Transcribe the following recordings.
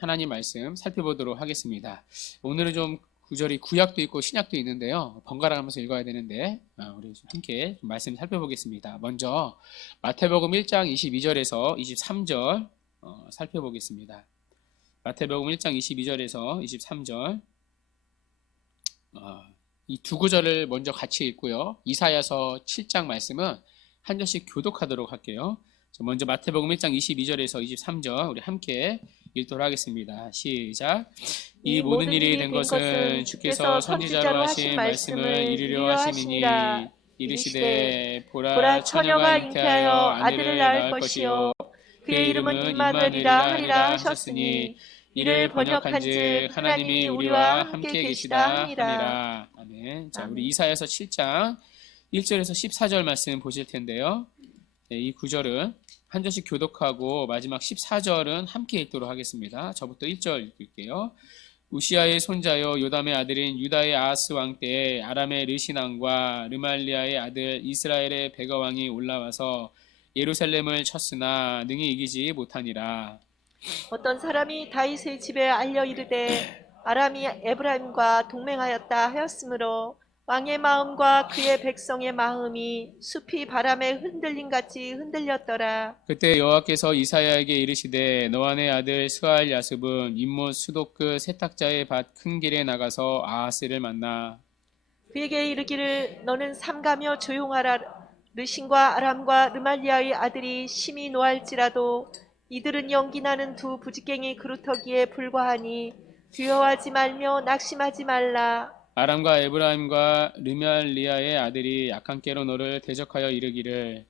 하나님 말씀 살펴보도록 하겠습니다. 오늘은 좀 구절이 구약도 있고 신약도 있는데요. 번갈아 가면서 읽어야 되는데 우리 함께 말씀 살펴보겠습니다. 먼저 마태복음 1장 22절에서 23절 살펴보겠습니다. 마태복음 1장 22절에서 23절 이 두 구절을 먼저 같이 읽고요. 이사야서 7장 말씀은 한 절씩 교독하도록 할게요. 먼저 마태복음 1장 22절에서 23절 우리 함께 읽도록 하겠습니다. 시작. 이 모든 일이 된 것은 주께서 선지자로 하신 말씀을 이루려 하심이니 이르시되 보라 처녀가 잉태하여 아들을 낳을 것이요 그의 이름은 임마누엘이라 하리라 하셨으니 이를 번역한즉 하나님이 우리와 함께 계시다 하니라. 아멘. 자, 우리 이사야서 7장 1절에서 14절 말씀 보실 텐데요. 이 구절은 한 절씩 교독하고 마지막 14절은 함께 읽도록 하겠습니다. 저부터 1절 읽을게요. 우시아의 손자요 요담의 아들인 유다의 아하스 왕 때에 아람의 르신 왕과 르말리아의 아들 이스라엘의 베가 왕이 올라와서 예루살렘을 쳤으나 능히 이기지 못하니라. 어떤 사람이 다윗의 집에 알려 이르되 아람이 에브라임과 동맹하였다 하였으므로 왕의 마음과 그의 백성의 마음이 숲이 바람에 흔들림같이 흔들렸더라. 그때 여호와께서 이사야에게 이르시되 너와 내 아들 스알 야습은 임못 수도 끝 세탁자의 밭 큰 길에 나가서 아하스를 만나 그에게 이르기를 너는 삼가며 조용하라. 르신과 아람과 르말리아의 아들이 심히 노할지라도 이들은 연기나는 두 부지깽이 그루터기에 불과하니 두려워하지 말며 낙심하지 말라. 아람과 에브라임과 르말리아의 아들이 약한 깨로 너를 대적하여 이르기를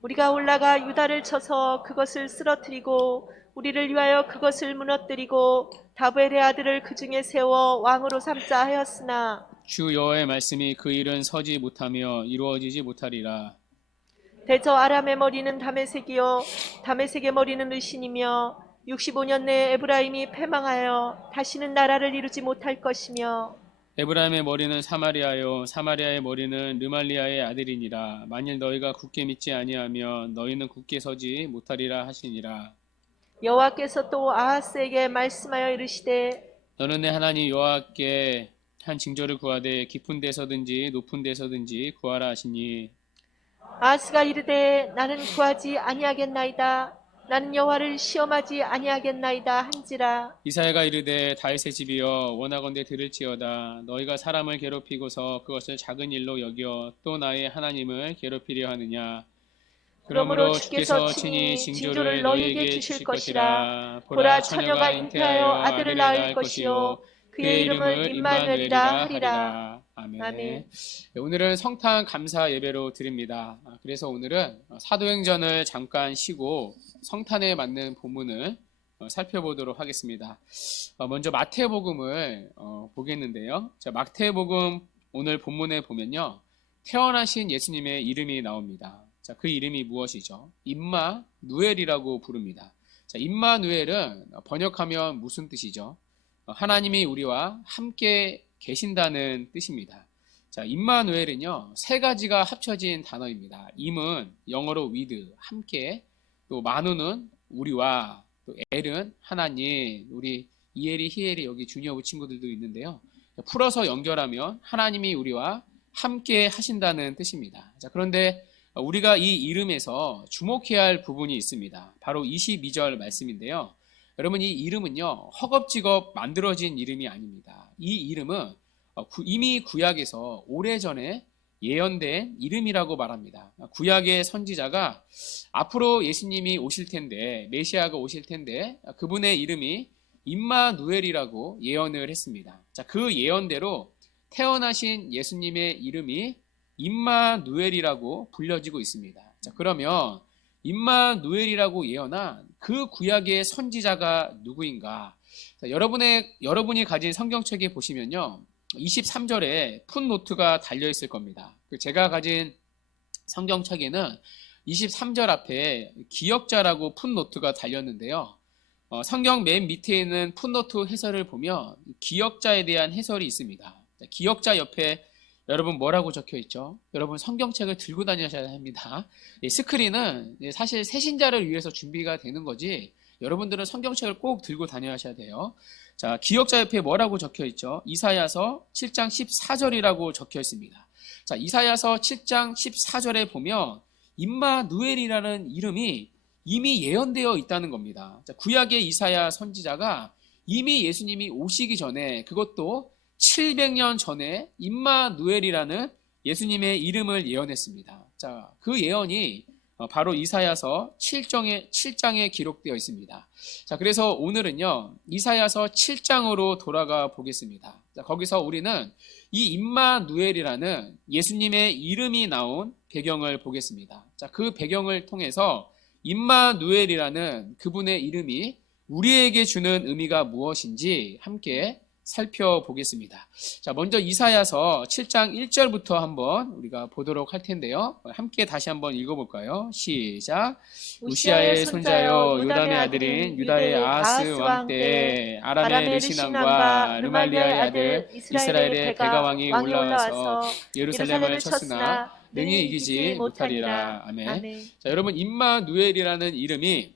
우리가 올라가 유다를 쳐서 그것을 쓰러뜨리고 우리를 위하여 그것을 무너뜨리고 다벨의 아들을 그 중에 세워 왕으로 삼자 하였으나 주 여호와의 말씀이 그 일은 서지 못하며 이루어지지 못하리라. 대저 아람의 머리는 다메섹이요 다메섹의 머리는 르신이며 65년 내에 에브라임이 패망하여 다시는 나라를 이루지 못할 것이며 에브라임의 머리는 사마리아요 사마리아의 머리는 르말리아의 아들이니라. 만일 너희가 굳게 믿지 아니하면 너희는 굳게 서지 못하리라 하시니라. 여호와께서 또 아하스에게 말씀하여 이르시되 너는 내 하나님 여호와께 한 징조를 구하되 깊은 데서든지 높은 데서든지 구하라 하시니 아하스가 이르되 나는 구하지 아니하겠나이다. 나는 여호와를 시험하지 아니하겠나이다 한지라. 이사야가 이르되 다윗의 집이여 원하건대 들을지어다. 너희가 사람을 괴롭히고서 그것을 작은 일로 여겨 또 나의 하나님을 괴롭히려 하느냐. 그러므로 주께서 친히 징조를 너희에게 주실 것이라. 보라 처녀가 잉태하여 아들을 낳을 것이요 그의 이름을 임마누엘이라 하리라. 아멘. 아멘. 오늘은 성탄 감사 예배로 드립니다. 그래서 오늘은 사도행전을 잠깐 쉬고 성탄에 맞는 본문을 살펴보도록 하겠습니다. 먼저 마태복음을 보겠는데요. 자, 마태복음 오늘 본문에 보면요. 태어나신 예수님의 이름이 나옵니다. 자, 그 이름이 무엇이죠? 임마누엘이라고 부릅니다. 자, 임마누엘은 번역하면 무슨 뜻이죠? 하나님이 우리와 함께 계신다는 뜻입니다. 자, 임마누엘은요, 세 가지가 합쳐진 단어입니다. 임은 영어로 with, 함께, 또 마누는 우리와, 또 엘은 하나님, 우리 이엘이, 히엘이 여기 주니어부 친구들도 있는데요. 풀어서 연결하면 하나님이 우리와 함께 하신다는 뜻입니다. 자, 그런데 우리가 이 이름에서 주목해야 할 부분이 있습니다. 바로 22절 말씀인데요. 여러분, 이 이름은요, 허겁지겁 만들어진 이름이 아닙니다. 이 이름은 이미 구약에서 오래전에 예언된 이름이라고 말합니다. 구약의 선지자가 앞으로 예수님이 오실 텐데, 메시아가 오실 텐데, 그분의 이름이 임마누엘이라고 예언을 했습니다. 자, 그 예언대로 태어나신 예수님의 이름이 임마누엘이라고 불려지고 있습니다. 자, 그러면 임마누엘이라고 예언한 그 구약의 선지자가 누구인가? 자, 여러분이 가진 성경책에 보시면요. 23절에 풋노트가 달려 있을 겁니다. 제가 가진 성경책에는 23절 앞에 기역자라고 풋노트가 달렸는데요. 성경 맨 밑에 있는 풋노트 해설을 보면 기역자에 대한 해설이 있습니다. 기역자 옆에 여러분 뭐라고 적혀 있죠? 여러분 성경책을 들고 다니셔야 합니다. 스크린은 사실 새신자를 위해서 준비가 되는 거지 여러분들은 성경책을 꼭 들고 다녀야 돼요. 자, 기억자 옆에 뭐라고 적혀 있죠? 이사야서 7장 14절이라고 적혀 있습니다. 자, 이사야서 7장 14절에 보면 임마누엘이라는 이름이 이미 예언되어 있다는 겁니다. 자, 구약의 이사야 선지자가 이미 예수님이 오시기 전에, 그것도 700년 전에 임마누엘이라는 예수님의 이름을 예언했습니다. 자, 그 예언이 바로 이사야서 7장에 기록되어 있습니다. 자, 그래서 오늘은요, 이사야서 7장으로 돌아가 보겠습니다. 자, 거기서 우리는 이 임마누엘이라는 예수님의 이름이 나온 배경을 보겠습니다. 자, 그 배경을 통해서 임마누엘이라는 그분의 이름이 우리에게 주는 의미가 무엇인지 함께 살펴보겠습니다. 자, 먼저 이사야서 7장 1절부터 한번 우리가 보도록 할 텐데요. 함께 다시 한번 읽어볼까요? 시작. 우시아의 손자여 요담의 아들인 유다의 아하스 왕 때 아람의 르시남과 르말리아의 아들 이스라엘의 베가왕이 올라와서 예루살렘을 쳤으나 능히 이기지 못하리라. 아멘. 자, 여러분, 임마누엘이라는 이름이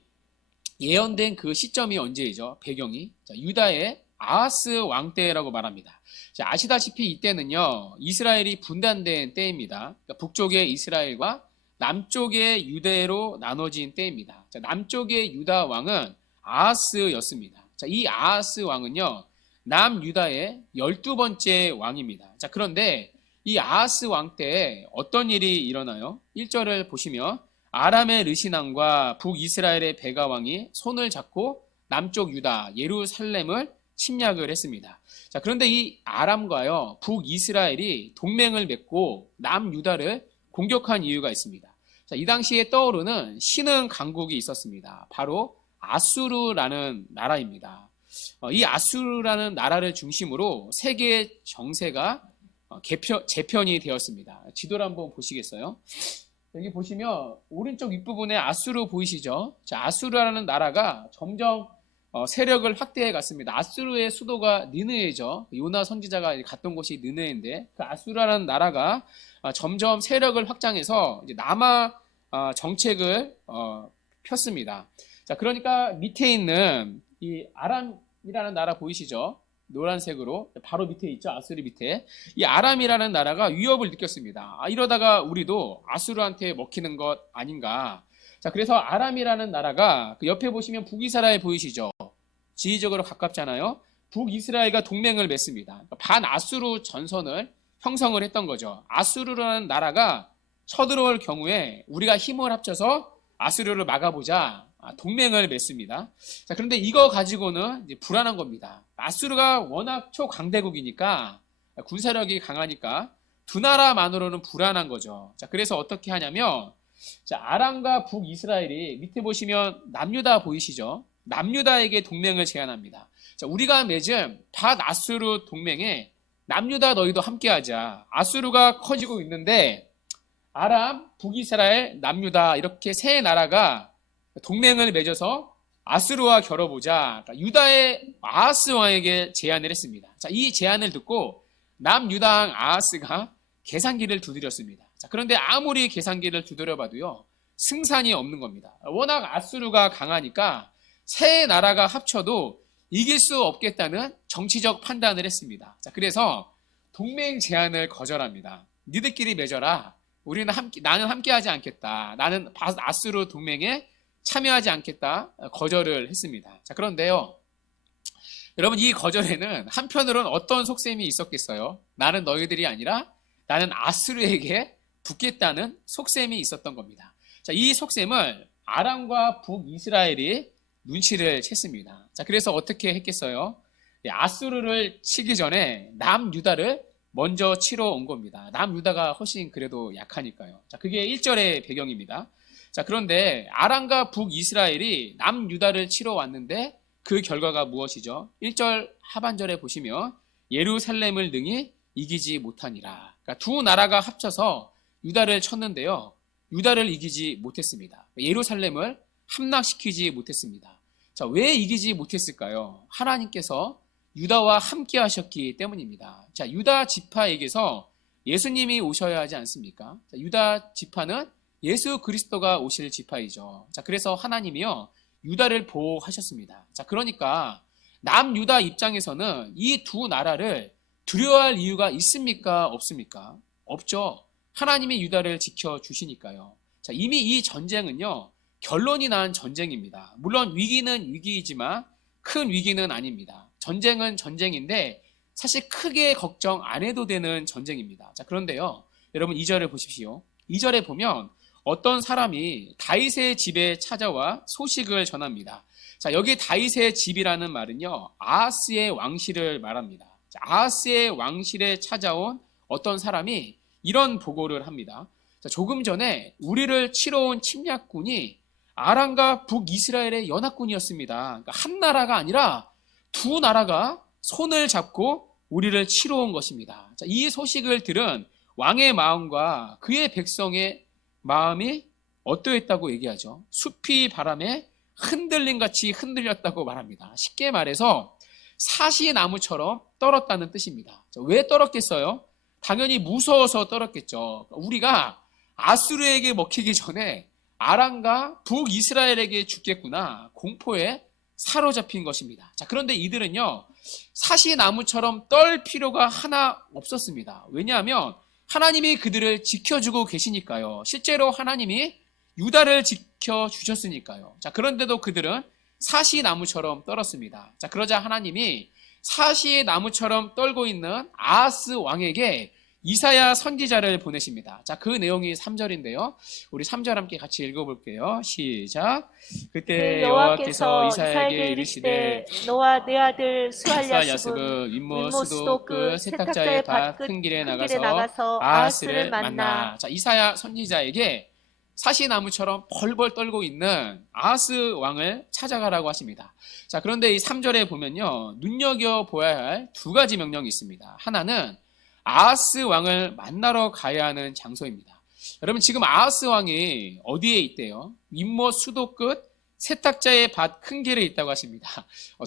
예언된 그 시점이 언제이죠? 배경이 유다의 아하스 왕 때라고 말합니다. 자, 아시다시피 이때는요, 이스라엘이 분단된 때입니다. 그러니까 북쪽의 이스라엘과 남쪽의 유대로 나눠진 때입니다. 자, 남쪽의 유다 왕은 아하스였습니다. 자, 이 아하스 왕은요, 남유다의 12번째 왕입니다. 자, 그런데 이 아하스 왕 때에 어떤 일이 일어나요? 1절을 보시면 아람의 르시남과 북이스라엘의 베가 왕이 손을 잡고 남쪽 유다 예루살렘을 침략을 했습니다. 자, 그런데 이 아람과요, 북이스라엘이 동맹을 맺고 남유다를 공격한 이유가 있습니다. 자, 이 당시에 떠오르는 신흥 강국이 있었습니다. 바로 아수르라는 나라입니다. 이 아수르라는 나라를 중심으로 세계의 정세가 재편이 되었습니다. 지도를 한번 보시겠어요? 여기 보시면 오른쪽 윗부분에 아수르 보이시죠? 자, 아수르라는 나라가 점점 세력을 확대해 갔습니다. 아수르의 수도가 느느에죠. 요나 선지자가 갔던 곳이 느느에인데, 그 아수르라는 나라가 점점 세력을 확장해서 이제 남하 정책을 폈습니다. 자, 그러니까 밑에 있는 이 아람이라는 나라 보이시죠? 노란색으로 바로 밑에 있죠. 아수르 밑에. 이 아람이라는 나라가 위협을 느꼈습니다. 이러다가 우리도 아수르한테 먹히는 것 아닌가. 자, 그래서 아람이라는 나라가 그 옆에 보시면 북이스라엘 보이시죠? 지리적으로 가깝잖아요. 북이스라엘과 동맹을 맺습니다. 그러니까 반아수르 전선을 형성을 했던 거죠. 아수르라는 나라가 쳐들어올 경우에 우리가 힘을 합쳐서 아수르를 막아보자, 동맹을 맺습니다. 자, 그런데 이거 가지고는 이제 불안한 겁니다. 아수르가 워낙 초강대국이니까, 군사력이 강하니까 두 나라만으로는 불안한 거죠. 자, 그래서 어떻게 하냐면, 자, 아람과 북이스라엘이 밑에 보시면 남유다 보이시죠? 남유다에게 동맹을 제안합니다. 자, 우리가 맺은 반아수르 동맹에 남유다 너희도 함께하자. 아수르가 커지고 있는데 아람, 북이스라엘, 남유다 이렇게 세 나라가 동맹을 맺어서 아수르와 겨뤄보자. 그러니까 유다의 아하스 왕에게 제안을 했습니다. 자, 이 제안을 듣고 남유다 왕 아하스가 계산기를 두드렸습니다. 자, 그런데 아무리 계산기를 두드려봐도요, 승산이 없는 겁니다. 워낙 아수르가 강하니까 세 나라가 합쳐도 이길 수 없겠다는 정치적 판단을 했습니다. 자, 그래서 동맹 제안을 거절합니다. 니들끼리 맺어라. 나는 함께하지 않겠다. 나는 아수르 동맹에 참여하지 않겠다. 거절을 했습니다. 자, 그런데요, 여러분, 이 거절에는 한편으로는 어떤 속셈이 있었겠어요? 나는 너희들이 아니라 나는 아수르에게 붙겠다는 속셈이 있었던 겁니다. 자, 이 속셈을 아람과 북이스라엘이 눈치를 챘습니다. 자, 그래서 어떻게 했겠어요? 아수르를 치기 전에 남유다를 먼저 치러 온 겁니다. 남유다가 훨씬 그래도 약하니까요. 자, 그게 1절의 배경입니다. 자, 그런데 아람과 북이스라엘이 남유다를 치러 왔는데 그 결과가 무엇이죠? 1절 하반절에 보시면 예루살렘을 능히 이기지 못하니라. 그러니까 두 나라가 합쳐서 유다를 쳤는데요, 유다를 이기지 못했습니다. 예루살렘을 함락시키지 못했습니다. 자, 왜 이기지 못했을까요? 하나님께서 유다와 함께 하셨기 때문입니다. 자, 유다 지파에게서 예수님이 오셔야 하지 않습니까? 자, 유다 지파는 예수 그리스도가 오실 지파이죠. 자, 그래서 하나님이요, 유다를 보호하셨습니다. 자, 그러니까 남유다 입장에서는 이 두 나라를 두려워할 이유가 있습니까? 없습니까? 없죠. 하나님이 유다를 지켜주시니까요. 자, 이미 이 전쟁은요, 결론이 난 전쟁입니다. 물론 위기는 위기이지만 큰 위기는 아닙니다. 전쟁은 전쟁인데 사실 크게 걱정 안 해도 되는 전쟁입니다. 자, 그런데요, 여러분 2절을 보십시오. 2절에 보면 어떤 사람이 다윗의 집에 찾아와 소식을 전합니다. 자, 여기 다윗의 집이라는 말은요, 아하스의 왕실을 말합니다. 자, 아하스의 왕실에 찾아온 어떤 사람이 이런 보고를 합니다. 자, 조금 전에 우리를 치러 온 침략군이 아람과 북이스라엘의 연합군이었습니다. 그러니까 한 나라가 아니라 두 나라가 손을 잡고 우리를 치러 온 것입니다. 자, 이 소식을 들은 왕의 마음과 그의 백성의 마음이 어떠했다고 얘기하죠? 숲이 바람에 흔들림 같이 흔들렸다고 말합니다. 쉽게 말해서 사시나무처럼 떨었다는 뜻입니다. 자, 왜 떨었겠어요? 당연히 무서워서 떨었겠죠. 우리가 아수르에게 먹히기 전에 아람과 북이스라엘에게 죽겠구나, 공포에 사로잡힌 것입니다. 자, 그런데 이들은요, 사시나무처럼 떨 필요가 하나 없었습니다. 왜냐하면 하나님이 그들을 지켜주고 계시니까요. 실제로 하나님이 유다를 지켜주셨으니까요. 자, 그런데도 그들은 사시나무처럼 떨었습니다. 자, 그러자 하나님이 사시나무처럼 떨고 있는 아하스 왕에게 이사야 선지자를 보내십니다. 자, 그 내용이 3절인데요. 우리 3절 함께 같이 읽어볼게요. 시작. 그때 여호와께서 이사야에게 이르시되 너와 내 아들 수알야스브 수알야스분 윗모 수도 끝 세탁자의 밭 큰 길에 나가서 나가서 아하스를 만나. 자, 이사야 선지자에게 사시나무처럼 벌벌 떨고 있는 아하스 왕을 찾아가라고 하십니다. 자, 그런데 이 3절에 보면요, 눈여겨보아야 할 두 가지 명령이 있습니다. 하나는 아하스 왕을 만나러 가야 하는 장소입니다. 여러분, 지금 아하스 왕이 어디에 있대요? 윗모 수도 끝 세탁자의 밭 큰 길에 있다고 하십니다.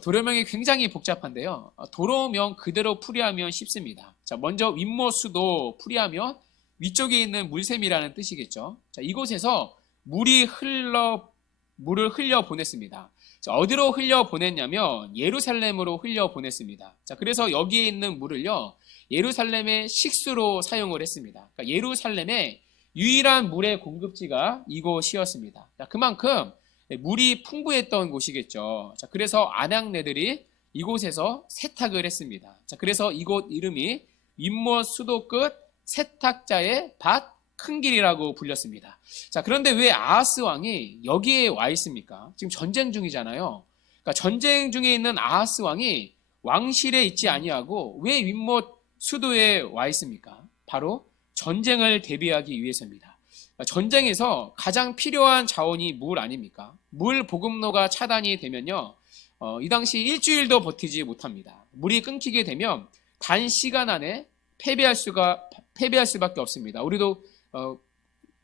도로명이 굉장히 복잡한데요. 도로명 그대로 풀이하면 쉽습니다. 자, 먼저 윗모 수도 풀이하면 위쪽에 있는 물샘이라는 뜻이겠죠. 자, 이곳에서 물을 흘려 보냈습니다. 자, 어디로 흘려 보냈냐면 예루살렘으로 흘려 보냈습니다. 자, 그래서 여기에 있는 물을요, 예루살렘의 식수로 사용을 했습니다. 그러니까 예루살렘의 유일한 물의 공급지가 이곳이었습니다. 자, 그만큼 물이 풍부했던 곳이겠죠. 자, 그래서 안악내들이 이곳에서 세탁을 했습니다. 자, 그래서 이곳 이름이 윗모 수도 끝 세탁자의 밭 큰 길이라고 불렸습니다. 자, 그런데 왜 아하스 왕이 여기에 와 있습니까? 지금 전쟁 중이잖아요. 그러니까 전쟁 중에 있는 아하스 왕이 왕실에 있지 아니하고 왜 윗모 수도에 와 있습니까? 바로 전쟁을 대비하기 위해서입니다. 그러니까 전쟁에서 가장 필요한 자원이 물 아닙니까? 물 보급로가 차단이 되면요, 이 당시 일주일도 버티지 못합니다. 물이 끊기게 되면 단시간 안에 패배할 수밖에 없습니다. 우리도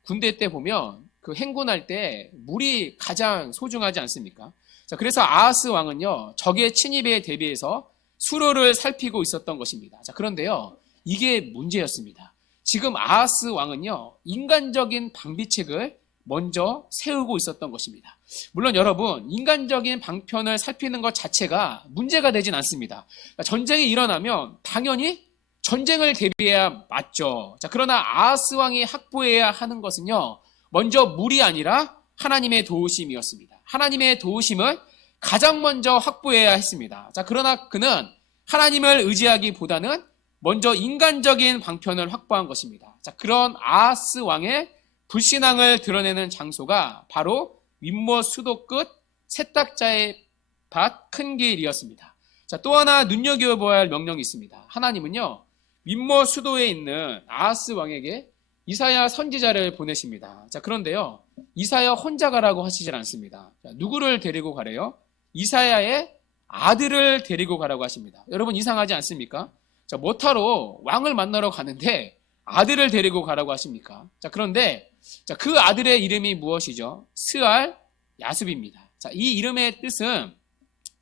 군대 때 보면 그 행군할 때 물이 가장 소중하지 않습니까? 자, 그래서 아하스 왕은요, 적의 침입에 대비해서 수로를 살피고 있었던 것입니다. 자, 그런데요, 이게 문제였습니다. 지금 아하스 왕은요, 인간적인 방비책을 먼저 세우고 있었던 것입니다. 물론 여러분, 인간적인 방편을 살피는 것 자체가 문제가 되진 않습니다. 그러니까 전쟁이 일어나면 당연히 전쟁을 대비해야 맞죠. 자, 그러나 아하스 왕이 확보해야 하는 것은요, 먼저 물이 아니라 하나님의 도우심이었습니다. 하나님의 도우심을 가장 먼저 확보해야 했습니다. 자, 그러나 그는 하나님을 의지하기보다는 먼저 인간적인 방편을 확보한 것입니다. 자, 그런 아하스 왕의 불신앙을 드러내는 장소가 바로 윗모 수도 끝 세탁자의 밭 큰 길이었습니다. 자, 또 하나 눈여겨보아야 할 명령이 있습니다. 하나님은요, 윗모 수도에 있는 아하스 왕에게 이사야 선지자를 보내십니다. 자, 그런데요, 이사야 혼자 가라고 하시질 않습니다. 자, 누구를 데리고 가래요? 이사야의 아들을 데리고 가라고 하십니다. 여러분, 이상하지 않습니까? 자, 뭐하러 왕을 만나러 가는데 아들을 데리고 가라고 하십니까? 자, 그런데 그 아들의 이름이 무엇이죠? 스알 야습입니다. 자, 이 이름의 뜻은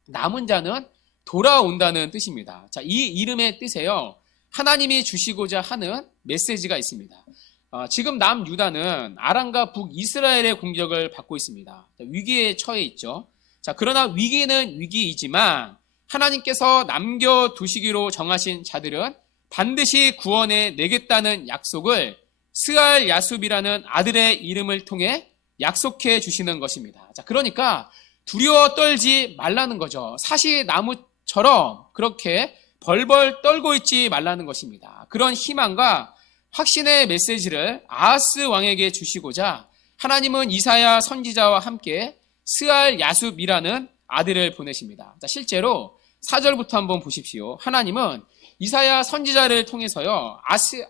남은 자는 돌아온다는 뜻입니다. 자, 이 이름의 뜻에요, 하나님이 주시고자 하는 메시지가 있습니다. 지금 남유다는 아람과 북이스라엘의 공격을 받고 있습니다. 위기에 처해 있죠. 자, 그러나 위기는 위기이지만 하나님께서 남겨두시기로 정하신 자들은 반드시 구원해 내겠다는 약속을 스알 야숲이라는 아들의 이름을 통해 약속해 주시는 것입니다. 자, 그러니까 두려워 떨지 말라는 거죠. 사시나무처럼 그렇게 벌벌 떨고 있지 말라는 것입니다. 그런 희망과 확신의 메시지를 아하스 왕에게 주시고자 하나님은 이사야 선지자와 함께 스알 야숲이라는 아들을 보내십니다. 자, 실제로 4절부터 한번 보십시오. 하나님은 이사야 선지자를 통해서요,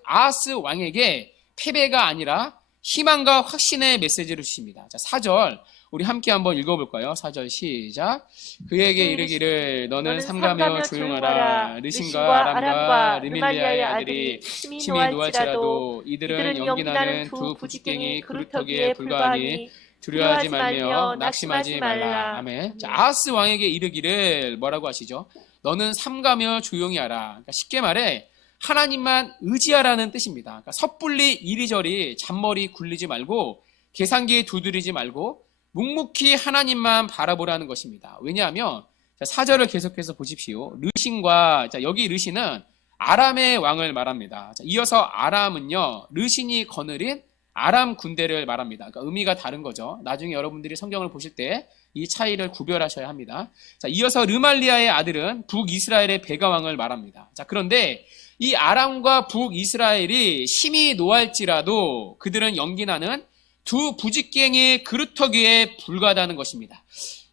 아하스 왕에게 패배가 아니라 희망과 확신의 메시지를 주십니다. 자, 4절 우리 함께 한번 읽어볼까요? 4절 시작. 그에게 이르기를 너는 삼가며 조용하라. 르신과 아람과 르밀리아의 아들이 심히 노할지라도 이들은 연기나는 두 부직갱이 그루터기에 불과하니 두려워하지 말며 낙심하지 말라. 아멘. 자, 아하스 왕에게 이르기를 뭐라고 하시죠? 너는 삼가며 조용히 하라. 그러니까 쉽게 말해 하나님만 의지하라는 뜻입니다. 그러니까 섣불리 이리저리 잔머리 굴리지 말고 계산기 두드리지 말고 묵묵히 하나님만 바라보라는 것입니다. 왜냐하면 4절을 계속해서 보십시오. 르신과 여기 르신은 아람의 왕을 말합니다. 이어서 아람은요, 르신이 거느린 아람 군대를 말합니다. 그러니까 의미가 다른 거죠. 나중에 여러분들이 성경을 보실 때 이 차이를 구별하셔야 합니다. 자, 이어서 르말리아의 아들은 북이스라엘의 베가왕을 말합니다. 자, 그런데 이 아람과 북이스라엘이 심히 노할지라도 그들은 연기나는 두 부직갱이 그루터기에 불과하다는 것입니다.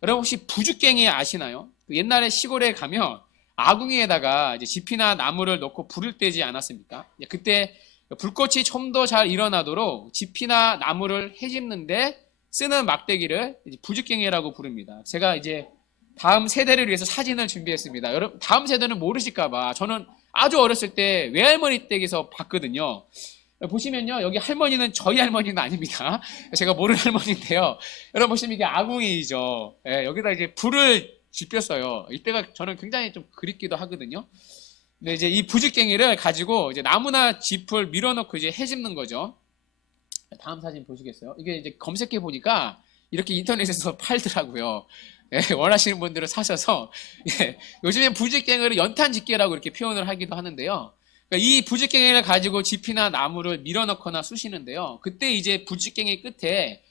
여러분 혹시 부직갱이 아시나요? 옛날에 시골에 가면 아궁이에다가 이제 지피나 나무를 넣고 불을 떼지 않았습니까? 그때 불꽃이 좀 더 잘 일어나도록 지피나 나무를 헤집는데 쓰는 막대기를 부직갱이라고 부릅니다. 제가 이제 다음 세대를 위해서 사진을 준비했습니다. 여러분 다음 세대는 모르실까봐 저는 아주 어렸을 때 외할머니 댁에서 봤거든요. 보시면요, 여기 할머니는 저희 할머니는 아닙니다. 제가 모르는 할머니인데요. 여러분 보시면 이게 아궁이죠. 예, 여기다 이제 불을 지폈어요. 이때가 저는 굉장히 좀 그립기도 하거든요. 근데 이제 이 부직갱이를 가지고 이제 나무나 짚을 밀어넣고 이제 해집는 거죠. 다음 사진 보시겠어요? 이게 이제 검색해 보니까 이렇게 인터넷에서 팔더라고요. 예, 원하시는 분들은 사셔서, 예, 요즘엔 부직갱이를 연탄집게라고 이렇게 표현을 하기도 하는데요. 그러니까 이 부직갱이를 가지고 짚이나 나무를 밀어넣거나 쑤시는데요. 그때 이제 부직갱이 끝에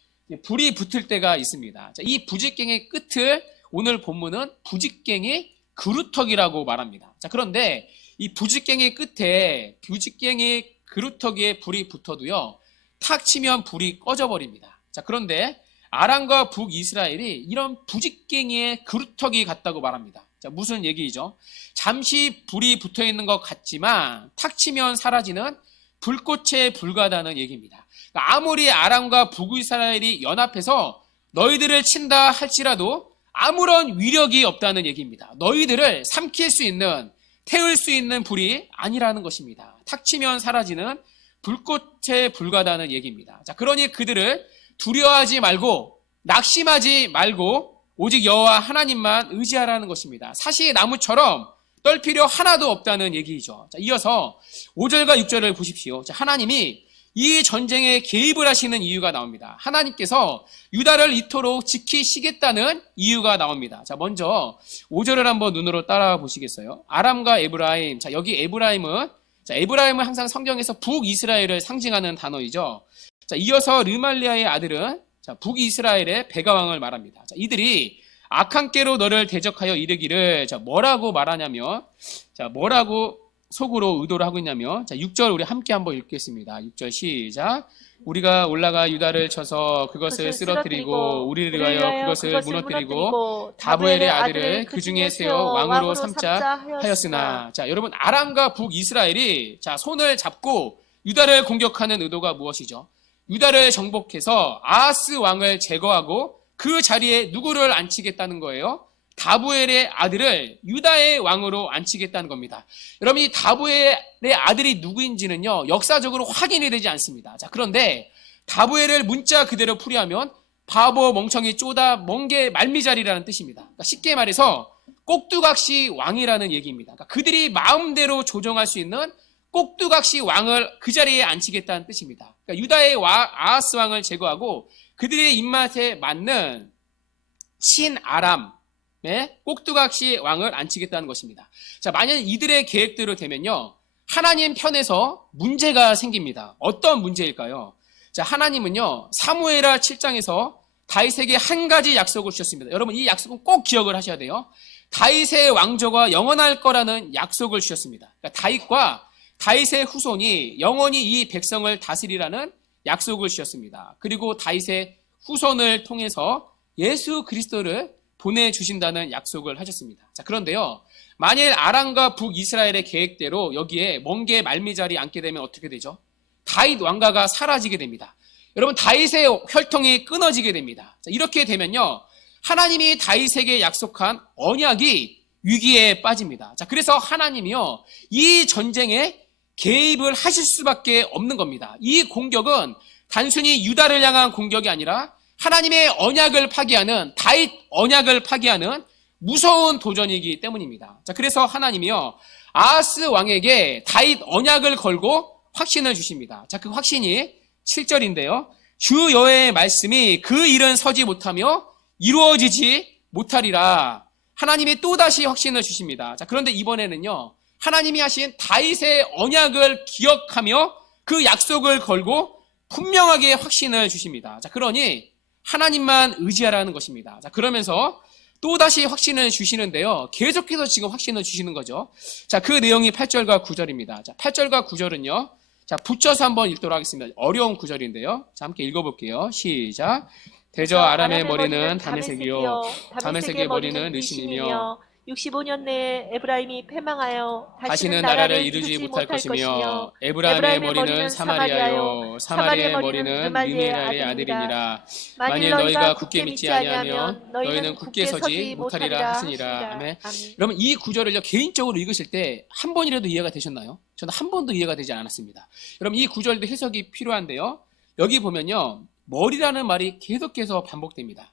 불이 붙을 때가 있습니다. 자, 이 부직갱이 끝을 오늘 본문은 부직갱이 그루터기라고 말합니다. 자, 그런데 이 부직갱이 끝에 부직갱이 그루터기에 불이 붙어도요, 탁 치면 불이 꺼져버립니다. 자, 그런데 아람과 북이스라엘이 이런 부직갱이의 그루터기 같다고 말합니다. 자, 무슨 얘기죠? 잠시 불이 붙어 있는 것 같지만 탁 치면 사라지는 불꽃에 불과하다는 얘기입니다. 그러니까 아무리 아람과 북이스라엘이 연합해서 너희들을 친다 할지라도 아무런 위력이 없다는 얘기입니다. 너희들을 삼킬 수 있는, 태울 수 있는 불이 아니라는 것입니다. 탁 치면 사라지는 불꽃에 불과하다는 얘기입니다. 자, 그러니 그들을 두려워하지 말고 낙심하지 말고 오직 여호와 하나님만 의지하라는 것입니다. 사시나무처럼 떨 필요 하나도 없다는 얘기죠. 자, 이어서 5절과 6절을 보십시오. 자, 하나님이 이 전쟁에 개입을 하시는 이유가 나옵니다. 하나님께서 유다를 이토록 지키시겠다는 이유가 나옵니다. 자, 먼저 5절을 한번 눈으로 따라 보시겠어요? 아람과 에브라임. 자, 여기 에브라임은 항상 성경에서 북이스라엘을 상징하는 단어이죠. 자, 이어서 르말리아의 아들은 북이스라엘의 베가왕을 말합니다. 자, 이들이 악한 꾀로 너를 대적하여 이르기를, 뭐라고 말하냐면, 뭐라고 속으로 의도를 하고 있냐면, 6절 우리 함께 한번 읽겠습니다. 6절 시작. 우리가 올라가 유다를 쳐서 그것을 쓰러뜨리고 우리를 위하여 그것을 무너뜨리고 다브엘의 아들을 그 중에 세워 왕으로 삼자 하였으나. 자, 여러분 아람과 북이스라엘이 손을 잡고 유다를 공격하는 의도가 무엇이죠? 유다를 정복해서 아하스 왕을 제거하고 그 자리에 누구를 앉히겠다는 거예요? 다브엘의 아들을 유다의 왕으로 앉히겠다는 겁니다. 여러분 이 다브엘의 아들이 누구인지는요, 역사적으로 확인이 되지 않습니다. 자, 그런데 다브엘을 문자 그대로 풀이하면 바보, 멍청이, 쪼다, 멍게, 말미잘이라는 뜻입니다. 그러니까 쉽게 말해서 꼭두각시 왕이라는 얘기입니다. 그러니까 그들이 마음대로 조정할 수 있는 꼭두각시 왕을 그 자리에 앉히겠다는 뜻입니다. 그러니까 유다의 아하스 왕을 제거하고 그들의 입맛에 맞는 친아람의 꼭두각시 왕을 앉히겠다는 것입니다. 자, 만약 이들의 계획대로 되면요, 하나님 편에서 문제가 생깁니다. 어떤 문제일까요? 자, 하나님은요, 사무엘하 7장에서 다윗에게 한 가지 약속을 주셨습니다. 여러분, 이 약속은 꼭 기억을 하셔야 돼요. 다윗의 왕조가 영원할 거라는 약속을 주셨습니다. 그러니까 다윗과 다윗의 후손이 영원히 이 백성을 다스리라는 약속을 주셨습니다. 그리고 다윗의 후손을 통해서 예수 그리스도를 보내주신다는 약속을 하셨습니다. 자, 그런데요, 만일 아람과 북이스라엘의 계획대로 여기에 멍게 말미잘이 앉게 되면 어떻게 되죠? 다윗 왕가가 사라지게 됩니다. 여러분, 다윗의 혈통이 끊어지게 됩니다. 자, 이렇게 되면요, 하나님이 다윗에게 약속한 언약이 위기에 빠집니다. 자, 그래서 하나님이요, 이 전쟁에 개입을 하실 수밖에 없는 겁니다. 이 공격은 단순히 유다를 향한 공격이 아니라 하나님의 언약을 파기하는, 다윗 언약을 파기하는 무서운 도전이기 때문입니다. 자, 그래서 하나님이요, 아하스 왕에게 다윗 언약을 걸고 확신을 주십니다. 자, 그 확신이 7절인데요. 주 여호와의 말씀이 그 일은 서지 못하며 이루어지지 못하리라. 하나님이 또다시 확신을 주십니다. 자, 그런데 이번에는요, 하나님이 하신 다윗의 언약을 기억하며 그 약속을 걸고 분명하게 확신을 주십니다. 자, 그러니 하나님만 의지하라는 것입니다. 자, 그러면서 또다시 확신을 주시는데요, 계속해서 지금 확신을 주시는 거죠. 자, 그 내용이 8절과 9절입니다. 자, 8절과 9절은요, 자, 붙여서 한번 읽도록 하겠습니다. 어려운 구절인데요. 자, 함께 읽어볼게요. 시작. 대저 아람의 머리는 다메섹이요, 다메섹의 머리는 르신이며 65년 내에 에브라임이 패망하여 다시는 나라를 이루지 못할 것이며 에브라임의 머리는 사마리아요, 사마리아의 머리는 느메리아의 아들이니라. 만일 너희가 굳게 믿지 아니하면 너희는 굳게 서지 못하리라 하시니라. 아멘. 여러분, 이 구절을요, 개인적으로 읽으실 때 한 번이라도 이해가 되셨나요? 저는 한 번도 이해가 되지 않았습니다. 여러분, 이 구절도 해석이 필요한데요, 여기 보면요, 머리라는 말이 계속해서 반복됩니다.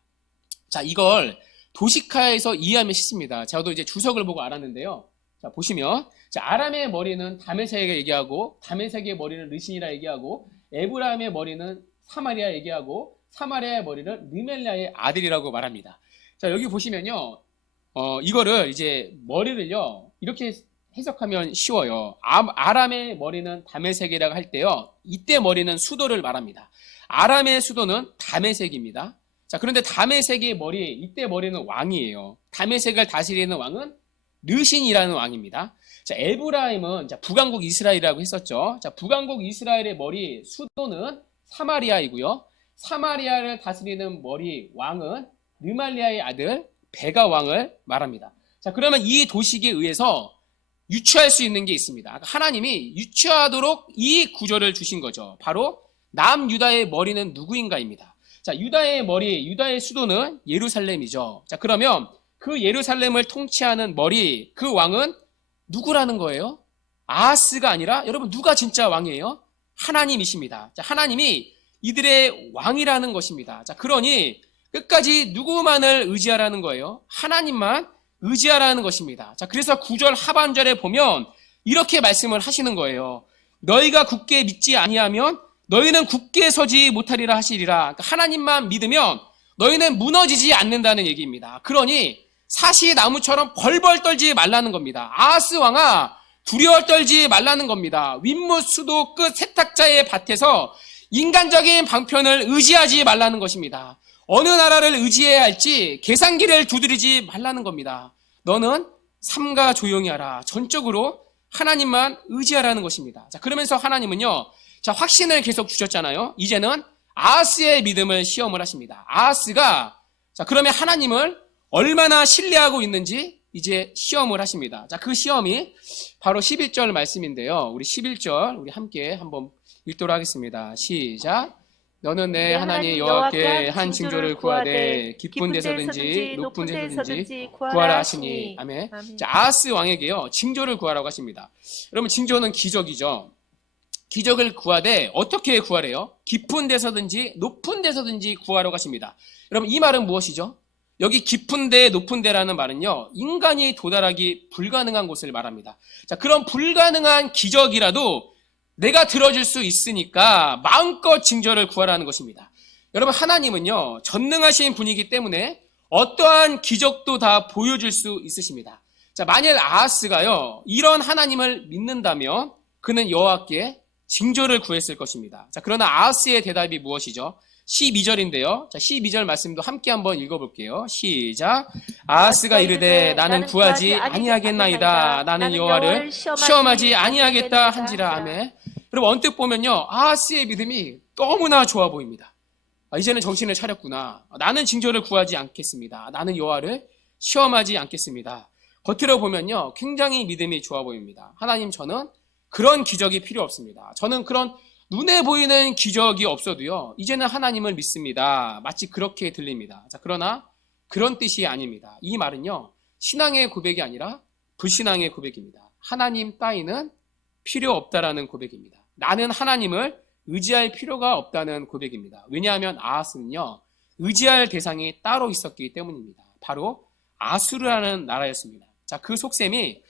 자, 이걸 도식화해서 이해하면 쉽습니다. 저도 이제 주석을 보고 알았는데요. 자, 보시면, 자, 아람의 머리는 다메섹에 얘기하고, 다메섹의 머리는 르신이라 얘기하고, 에브라임의 머리는 사마리아 얘기하고, 사마리아의 머리는 느멜리아의 아들이라고 말합니다. 자, 여기 보시면요, 이거를 이제 머리를요, 이렇게 해석하면 쉬워요. 아람의 머리는 다메섹이라고 할 때요, 이때 머리는 수도를 말합니다. 아람의 수도는 다메섹입니다. 자, 그런데 다메섹의 머리, 이때 머리는 왕이에요. 다메섹을 다스리는 왕은 르신이라는 왕입니다. 자, 에브라임은, 자, 북왕국 이스라엘이라고 했었죠. 자, 북왕국 이스라엘의 머리, 수도는 사마리아이고요. 사마리아를 다스리는 머리, 왕은 느말리아의 아들 베가 왕을 말합니다. 자, 그러면 이 도식에 의해서 유추할 수 있는 게 있습니다. 하나님이 유추하도록 이 구절을 주신 거죠. 바로 남유다의 머리는 누구인가입니다. 자, 유다의 머리, 유다의 수도는 예루살렘이죠. 자, 그러면 그 예루살렘을 통치하는 머리, 그 왕은 누구라는 거예요? 아하스가 아니라, 여러분, 누가 진짜 왕이에요? 하나님이십니다. 자, 하나님이 이들의 왕이라는 것입니다. 자, 그러니 끝까지 누구만을 의지하라는 거예요? 하나님만 의지하라는 것입니다. 자, 그래서 9절 하반절에 보면 이렇게 말씀을 하시는 거예요. 너희가 굳게 믿지 아니하면 너희는 굳게 서지 못하리라 하시리라. 그러니까 하나님만 믿으면 너희는 무너지지 않는다는 얘기입니다. 그러니 사시나무처럼 벌벌 떨지 말라는 겁니다. 아하스 왕아, 두려워 떨지 말라는 겁니다. 윗못 수도 끝 세탁자의 밭에서 인간적인 방편을 의지하지 말라는 것입니다. 어느 나라를 의지해야 할지 계산기를 두드리지 말라는 겁니다. 너는 삼가 조용히 하라. 전적으로 하나님만 의지하라는 것입니다. 자, 그러면서 하나님은요, 자, 확신을 계속 주셨잖아요. 이제는 아하스의 믿음을 시험을 하십니다. 아하스가, 자, 그러면 하나님을 얼마나 신뢰하고 있는지 이제 시험을 하십니다. 자, 그 시험이 바로 11절 말씀인데요. 우리 11절 우리 함께 한번 읽도록 하겠습니다. 시작. 너는 내 하나님 여호와께 한 징조를 구하되 깊은 데서든지 높은 데서든지 구하라 하시니. 아멘. 자, 아하스 왕에게요, 징조를 구하라고 하십니다. 여러분, 징조는 기적이죠. 기적을 구하되 어떻게 구하래요? 깊은 데서든지 높은 데서든지 구하라고 하십니다. 여러분, 이 말은 무엇이죠? 여기 깊은 데 높은 데라는 말은요, 인간이 도달하기 불가능한 곳을 말합니다. 자, 그런 불가능한 기적이라도 내가 들어줄 수 있으니까 마음껏 징조를 구하라는 것입니다. 여러분, 하나님은요, 전능하신 분이기 때문에 어떠한 기적도 다 보여줄 수 있으십니다. 자, 만일 아하스가요, 이런 하나님을 믿는다면 그는 여호와께 징조를 구했을 것입니다. 자, 그러나 아하스의 대답이 무엇이죠? 12절인데요. 자, 12절 말씀도 함께 한번 읽어볼게요. 시작. 아하스가 이르되 나는 구하지 아니하겠나이다. 나는 여호와를 시험하지 아니하겠다 한지라. 아멘. 여러분, 언뜻 보면요, 아하스의 믿음이 너무나 좋아 보입니다. 이제는 정신을 차렸구나. 나는 징조를 구하지 않겠습니다. 나는 여호와를 시험하지 않겠습니다. 겉으로 보면요, 굉장히 믿음이 좋아 보입니다. 하나님, 저는 그런 기적이 필요 없습니다. 저는 그런 눈에 보이는 기적이 없어도요, 이제는 하나님을 믿습니다. 마치 그렇게 들립니다. 자, 그러나 그런 뜻이 아닙니다. 이 말은요, 신앙의 고백이 아니라 불신앙의 고백입니다. 하나님 따위는 필요 없다라는 고백입니다. 나는 하나님을 의지할 필요가 없다는 고백입니다. 왜냐하면 아하스는요, 의지할 대상이 따로 있었기 때문입니다. 바로 아수르라는 나라였습니다. 자, 그 속셈이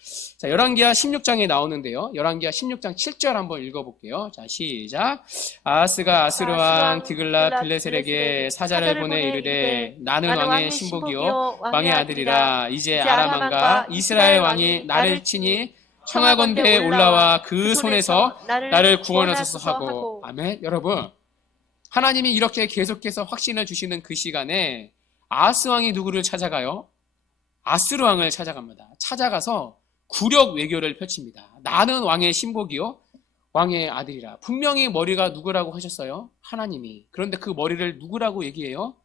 열왕기하 16장에 나오는데요. 열왕기하 16장 7절 한번 읽어볼게요. 자, 시작. 아하스가 아수르 왕 디글랏 빌레셀에게 사자를 보내 이르되 나는 왕의 신복이요 왕의 아들이라. 이제 아람 왕과 이스라엘 왕이 나를 치니 청하건대 올라와 그 손에서 나를 구원하소서 하고. 아멘. 여러분, 하나님이 이렇게 계속해서 확신을 주시는 그 시간에 아하스 왕이 누구를 찾아가요? 아수르 왕을 찾아갑니다. 찾아가서 굴욕 외교를 펼칩니다. 나는 왕의 신복이요 왕의 아들이라. 분명히 머리가 누구라고 하셨어요? 하나님이. 그런데 그 머리를 누구라고 얘기해요?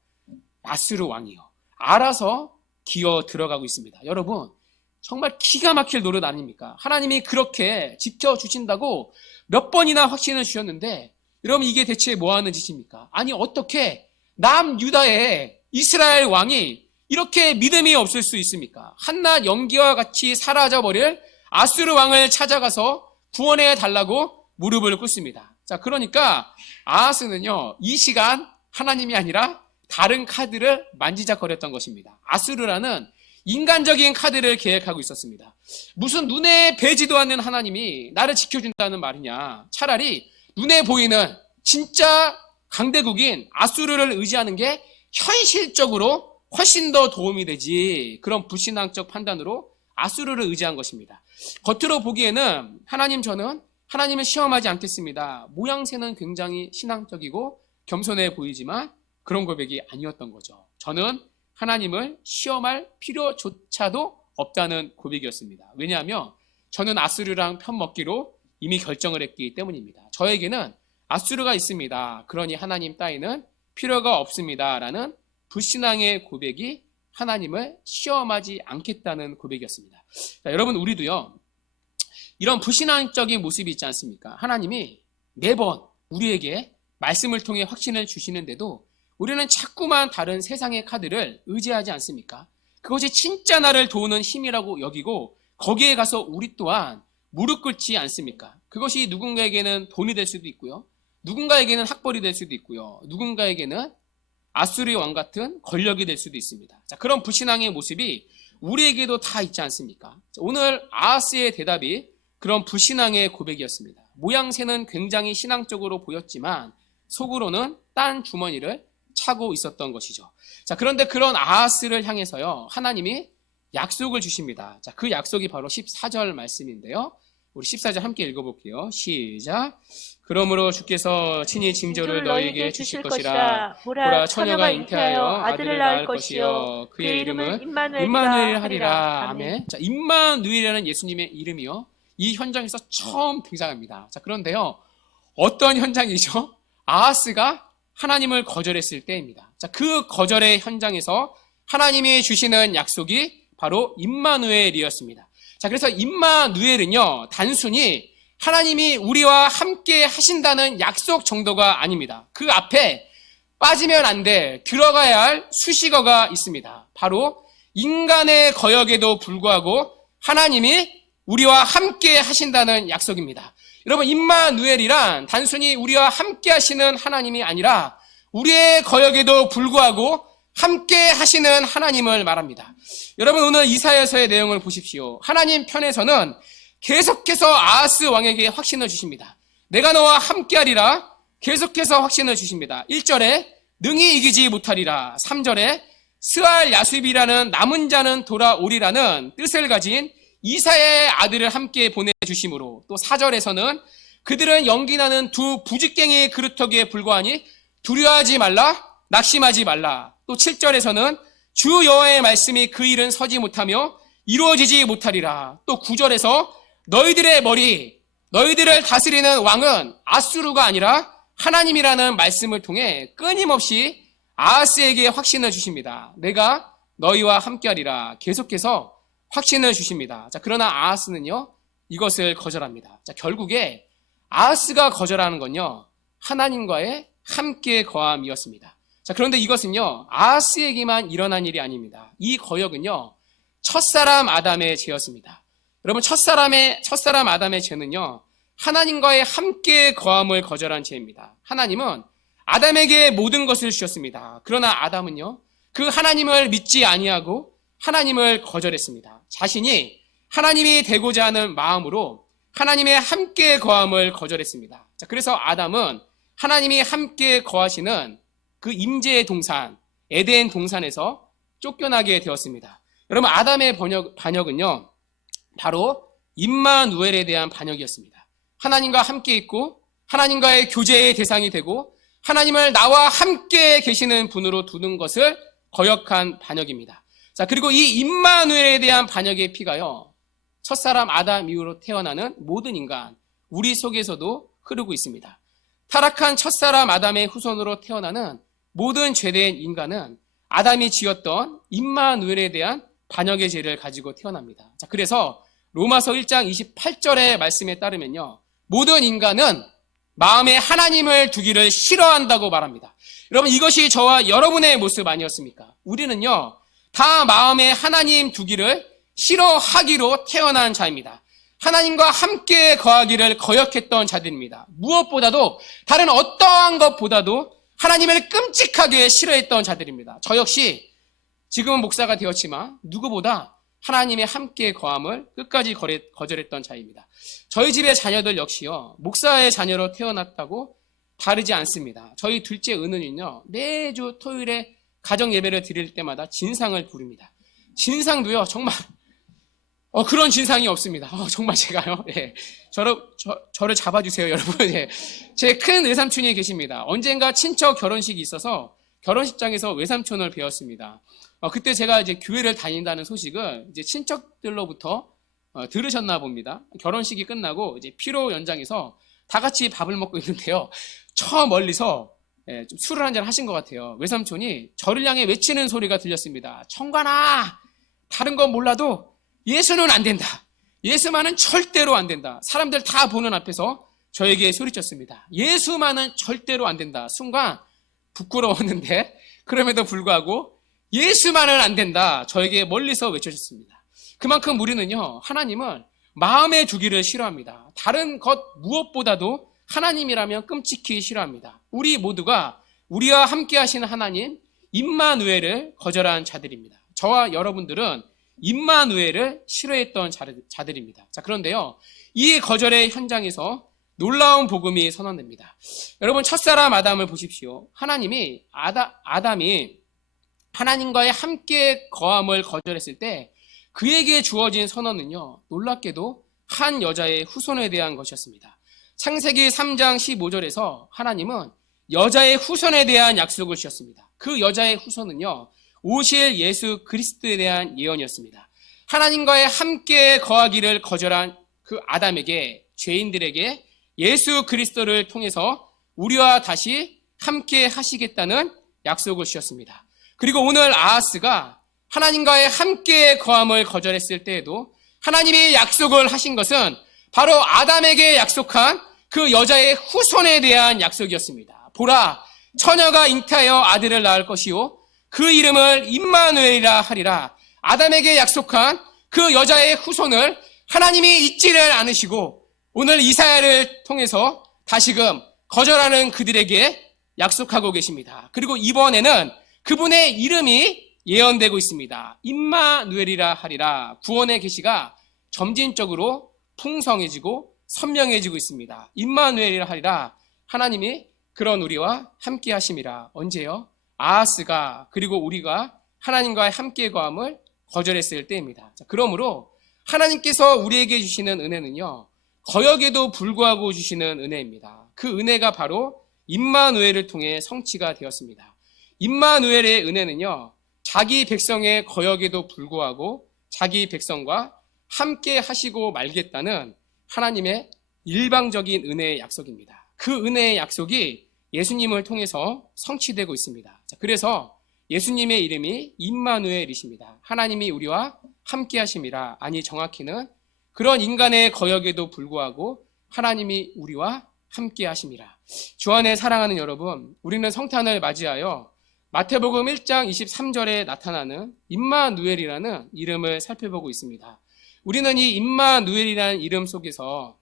아수르 왕이요. 알아서 기어 들어가고 있습니다. 여러분, 정말 기가 막힐 노릇 아닙니까? 하나님이 그렇게 지켜주신다고 몇 번이나 확신을 주셨는데, 여러분, 이게 대체 뭐 하는 짓입니까? 아니, 어떻게 남유다의 이스라엘 왕이 이렇게 믿음이 없을 수 있습니까? 한낱 연기와 같이 사라져버릴 아수르 왕을 찾아가서 구원해 달라고 무릎을 꿇습니다. 자, 그러니까 아하스는요, 이 시간 하나님이 아니라 다른 카드를 만지작거렸던 것입니다. 아수르라는 인간적인 카드를 계획하고 있었습니다. 무슨 눈에 뵈지도 않는 하나님이 나를 지켜준다는 말이냐. 차라리 눈에 보이는 진짜 강대국인 아수르를 의지하는 게 현실적으로 훨씬 더 도움이 되지. 그런 불신앙적 판단으로 아수르를 의지한 것입니다. 겉으로 보기에는 하나님, 저는 하나님을 시험하지 않겠습니다. 모양새는 굉장히 신앙적이고 겸손해 보이지만 그런 고백이 아니었던 거죠. 저는 하나님을 시험할 필요조차도 없다는 고백이었습니다. 왜냐하면 저는 아수르랑 편먹기로 이미 결정을 했기 때문입니다. 저에게는 아수르가 있습니다. 그러니 하나님 따위는 필요가 없습니다. 라는 불신앙의 고백이 하나님을 시험하지 않겠다는 고백이었습니다. 자, 여러분, 우리도요, 이런 불신앙적인 모습이 있지 않습니까? 하나님이 매번 우리에게 말씀을 통해 확신을 주시는데도 우리는 자꾸만 다른 세상의 카드를 의지하지 않습니까? 그것이 진짜 나를 도우는 힘이라고 여기고 거기에 가서 우리 또한 무릎 꿇지 않습니까? 그것이 누군가에게는 돈이 될 수도 있고요, 누군가에게는 학벌이 될 수도 있고요, 누군가에게는 아수르 왕 같은 권력이 될 수도 있습니다. 자, 그런 불신앙의 모습이 우리에게도 다 있지 않습니까? 자, 오늘 아하스의 대답이 그런 불신앙의 고백이었습니다. 모양새는 굉장히 신앙적으로 보였지만 속으로는 딴 주머니를 차고 있었던 것이죠. 자, 그런데 그런 아하스를 향해서요, 하나님이 약속을 주십니다. 자, 그 약속이 바로 14절 말씀인데요. 우리 14절 함께 읽어볼게요. 시작. 그러므로 주께서 친히 징조를 너희에게 주실 것이라. 보라, 처녀가 잉태하여 아들을 낳을 것이요 그의 이름은 임마누엘 하리라. 아멘. 자, 임마누엘이라는 예수님의 이름이요, 이 현장에서 처음 등장합니다. 자, 그런데요, 어떤 현장이죠? 아하스가 하나님을 거절했을 때입니다. 자, 그 거절의 현장에서 하나님이 주시는 약속이 바로 임마누엘이었습니다. 자, 그래서 임마누엘은요, 단순히 하나님이 우리와 함께 하신다는 약속 정도가 아닙니다. 그 앞에 빠지면 안 돼, 들어가야 할 수식어가 있습니다. 바로 인간의 거역에도 불구하고 하나님이 우리와 함께 하신다는 약속입니다. 여러분, 임마누엘이란 단순히 우리와 함께 하시는 하나님이 아니라 우리의 거역에도 불구하고 함께 하시는 하나님을 말합니다. 여러분, 오늘 이사야서의 내용을 보십시오. 하나님 편에서는 계속해서 아하스 왕에게 확신을 주십니다. 내가 너와 함께 하리라. 계속해서 확신을 주십니다. 1절에 능히 이기지 못하리라. 3절에 스알 야숲이라는 남은 자는 돌아오리라는 뜻을 가진 이사야의 아들을 함께 보내주심으로, 또 4절에서는 그들은 연기나는 두 부직갱이의 그루터기에 불과하니 두려워하지 말라, 낙심하지 말라. 또 7절에서는 주 여호와의 말씀이 그 일은 서지 못하며 이루어지지 못하리라. 또 9절에서 너희들의 머리, 너희들을 다스리는 왕은 아수르가 아니라 하나님이라는 말씀을 통해 끊임없이 아하스에게 확신을 주십니다. 내가 너희와 함께하리라. 계속해서 확신을 주십니다. 자, 그러나 아하스는요, 이것을 거절합니다. 자, 결국에 아하스가 거절하는 건요, 하나님과의 함께 거함이었습니다. 자, 그런데 이것은요, 아하스에게만 일어난 일이 아닙니다. 이 거역은요, 첫사람 아담의 죄였습니다. 여러분, 첫사람 아담의 죄는요, 하나님과의 함께 거함을 거절한 죄입니다. 하나님은 아담에게 모든 것을 주셨습니다. 그러나 아담은요, 그 하나님을 믿지 아니하고 하나님을 거절했습니다. 자신이 하나님이 되고자 하는 마음으로 하나님의 함께 거함을 거절했습니다. 자, 그래서 아담은 하나님이 함께 거하시는 그 임재의 동산, 에덴 동산에서 쫓겨나게 되었습니다. 여러분, 아담의 반역은요, 바로 임마누엘에 대한 반역이었습니다. 하나님과 함께 있고 하나님과의 교제의 대상이 되고 하나님을 나와 함께 계시는 분으로 두는 것을 거역한 반역입니다. 자, 그리고 이 임마누엘에 대한 반역의 피가요, 첫사람 아담 이후로 태어나는 모든 인간, 우리 속에서도 흐르고 있습니다. 타락한 첫사람 아담의 후손으로 태어나는 모든 죄된 인간은 아담이 지었던 임마누엘에 대한 반역의 죄를 가지고 태어납니다. 자, 그래서 로마서 1장 28절의 말씀에 따르면요, 모든 인간은 마음에 하나님을 두기를 싫어한다고 말합니다. 여러분, 이것이 저와 여러분의 모습 아니었습니까? 우리는요, 다 마음에 하나님 두기를 싫어하기로 태어난 자입니다. 하나님과 함께 거하기를 거역했던 자들입니다. 무엇보다도, 다른 어떠한 것보다도 하나님을 끔찍하게 싫어했던 자들입니다. 저 역시 지금은 목사가 되었지만 누구보다 하나님의 함께 거함을 끝까지 거절했던 자입니다. 저희 집의 자녀들 역시요, 목사의 자녀로 태어났다고 다르지 않습니다. 저희 둘째 은은이는요, 매주 토요일에 가정 예배를 드릴 때마다 진상을 부릅니다. 진상도요, 정말 그런 진상이 없습니다. 정말 제가요, 예, 저를 잡아주세요, 여러분. 예. 제 큰 외삼촌이 계십니다. 언젠가 친척 결혼식이 있어서 결혼식장에서 외삼촌을 배웠습니다. 그때 제가 이제 교회를 다닌다는 소식을 이제 친척들로부터 들으셨나 봅니다. 결혼식이 끝나고 이제 피로 연장해서 다 같이 밥을 먹고 있는데요, 저 멀리서 좀 술을 한잔 하신 것 같아요. 외삼촌이 저를 향해 외치는 소리가 들렸습니다. 청관아, 다른 건 몰라도 예수는 안 된다. 예수만은 절대로 안 된다. 사람들 다 보는 앞에서 저에게 소리쳤습니다. 예수만은 절대로 안 된다. 순간 부끄러웠는데 그럼에도 불구하고 예수만은 안 된다. 저에게 멀리서 외쳐줬습니다. 그만큼 우리는요, 하나님을 마음에 두기를 싫어합니다. 다른 것 무엇보다도 하나님이라면 끔찍히 싫어합니다. 우리 모두가 우리와 함께 하시는 하나님 임마누엘을 거절한 자들입니다. 저와 여러분들은 임마누엘을 싫어했던 자들입니다. 자, 그런데요, 이 거절의 현장에서 놀라운 복음이 선언됩니다. 여러분, 첫사람 아담을 보십시오. 하나님이 아담이 하나님과의 함께 거함을 거절했을 때 그에게 주어진 선언은요, 놀랍게도 한 여자의 후손에 대한 것이었습니다. 창세기 3장 15절에서 하나님은 여자의 후손에 대한 약속을 주셨습니다. 그 여자의 후손은요, 오실 예수 그리스도에 대한 예언이었습니다. 하나님과의 함께 거하기를 거절한 그 아담에게, 죄인들에게 예수 그리스도를 통해서 우리와 다시 함께 하시겠다는 약속을 주셨습니다. 그리고 오늘 아하스가 하나님과의 함께 거함을 거절했을 때에도 하나님이 약속을 하신 것은 바로 아담에게 약속한 그 여자의 후손에 대한 약속이었습니다. 보라, 처녀가 잉태하여 아들을 낳을 것이요 그 이름을 임마누엘이라 하리라. 아담에게 약속한 그 여자의 후손을 하나님이 잊지를 않으시고 오늘 이사야를 통해서 다시금 거절하는 그들에게 약속하고 계십니다. 그리고 이번에는 그분의 이름이 예언되고 있습니다. 임마누엘이라 하리라. 구원의 계시가 점진적으로 풍성해지고 선명해지고 있습니다. 임마누엘이라 하리라. 하나님이 그런 우리와 함께 하심이라. 언제요? 아하스가, 그리고 우리가 하나님과의 함께 거함을 거절했을 때입니다. 자, 그러므로 하나님께서 우리에게 주시는 은혜는요, 거역에도 불구하고 주시는 은혜입니다. 그 은혜가 바로 임마누엘을 통해 성취가 되었습니다. 임마누엘의 은혜는요, 자기 백성의 거역에도 불구하고 자기 백성과 함께 하시고 말겠다는 하나님의 일방적인 은혜의 약속입니다. 그 은혜의 약속이 예수님을 통해서 성취되고 있습니다. 자, 그래서 예수님의 이름이 임마누엘이십니다. 하나님이 우리와 함께 하심이라. 아니, 정확히는 그런 인간의 거역에도 불구하고 하나님이 우리와 함께 하심이라. 주 안에 사랑하는 여러분, 우리는 성탄을 맞이하여 마태복음 1장 23절에 나타나는 임마누엘이라는 이름을 살펴보고 있습니다. 우리는 이 임마누엘이라는 이름 속에서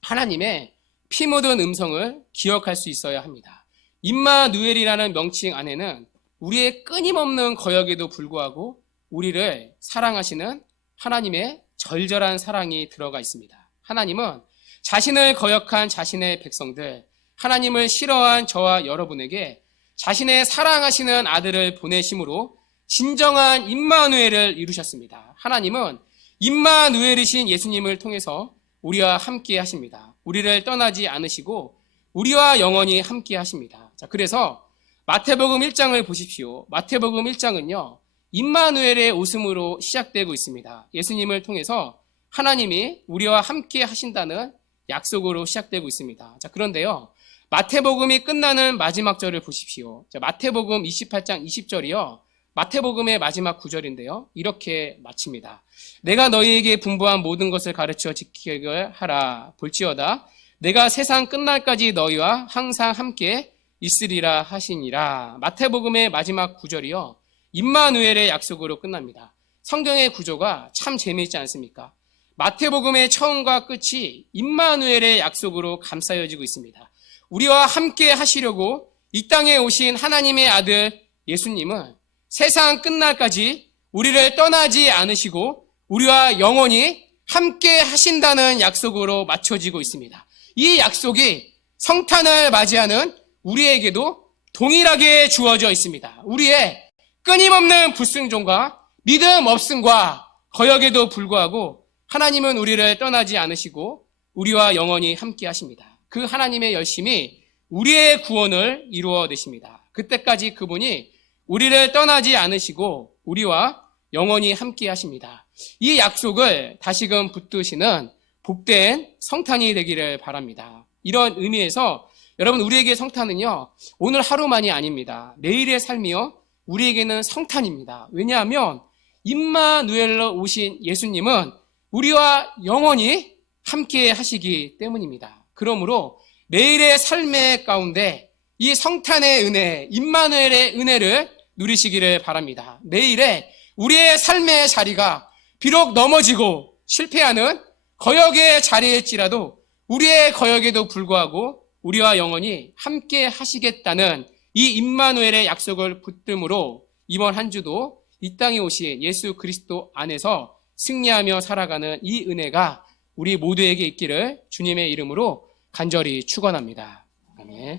하나님의 피 묻은 음성을 기억할 수 있어야 합니다. 임마누엘이라는 명칭 안에는 우리의 끊임없는 거역에도 불구하고 우리를 사랑하시는 하나님의 절절한 사랑이 들어가 있습니다. 하나님은 자신을 거역한 자신의 백성들, 하나님을 싫어한 저와 여러분에게 자신의 사랑하시는 아들을 보내심으로 진정한 임마누엘을 이루셨습니다. 하나님은 임마누엘이신 예수님을 통해서 우리와 함께 하십니다. 우리를 떠나지 않으시고 우리와 영원히 함께 하십니다. 자, 그래서 마태복음 1장을 보십시오. 마태복음 1장은요, 임마누엘의 오심으로 시작되고 있습니다. 예수님을 통해서 하나님이 우리와 함께 하신다는 약속으로 시작되고 있습니다. 자, 그런데요, 마태복음이 끝나는 마지막 절을 보십시오. 자, 마태복음 28장 20절이요. 마태복음의 마지막 구절인데요. 이렇게 마칩니다. 내가 너희에게 분부한 모든 것을 가르쳐 지키게 하라. 볼지어다 내가 세상 끝날까지 너희와 항상 함께 있으리라 하시니라. 마태복음의 마지막 구절이요, 임마누엘의 약속으로 끝납니다. 성경의 구조가 참 재미있지 않습니까? 마태복음의 처음과 끝이 임마누엘의 약속으로 감싸여지고 있습니다. 우리와 함께 하시려고 이 땅에 오신 하나님의 아들 예수님은 세상 끝날까지 우리를 떠나지 않으시고 우리와 영원히 함께 하신다는 약속으로 맞춰지고 있습니다. 이 약속이 성탄을 맞이하는 우리에게도 동일하게 주어져 있습니다. 우리의 끊임없는 불순종과 믿음 없음과 거역에도 불구하고 하나님은 우리를 떠나지 않으시고 우리와 영원히 함께 하십니다. 그 하나님의 열심이 우리의 구원을 이루어내십니다. 그때까지 그분이 우리를 떠나지 않으시고 우리와 영원히 함께 하십니다. 이 약속을 다시금 붙드시는 복된 성탄이 되기를 바랍니다. 이런 의미에서 여러분, 우리에게 성탄은요, 오늘 하루만이 아닙니다. 매일의 삶이요, 우리에게는 성탄입니다. 왜냐하면 임마누엘로 오신 예수님은 우리와 영원히 함께 하시기 때문입니다. 그러므로 매일의 삶의 가운데 이 성탄의 은혜, 임마누엘의 은혜를 누리시기를 바랍니다. 매일의 우리의 삶의 자리가 비록 넘어지고 실패하는 거역의 자리일지라도 우리의 거역에도 불구하고 우리와 영원히 함께 하시겠다는 이 임마누엘의 약속을 붙들므로 이번 한 주도 이 땅에 오신 예수 그리스도 안에서 승리하며 살아가는 이 은혜가 우리 모두에게 있기를 주님의 이름으로 간절히 축원합니다. 아멘.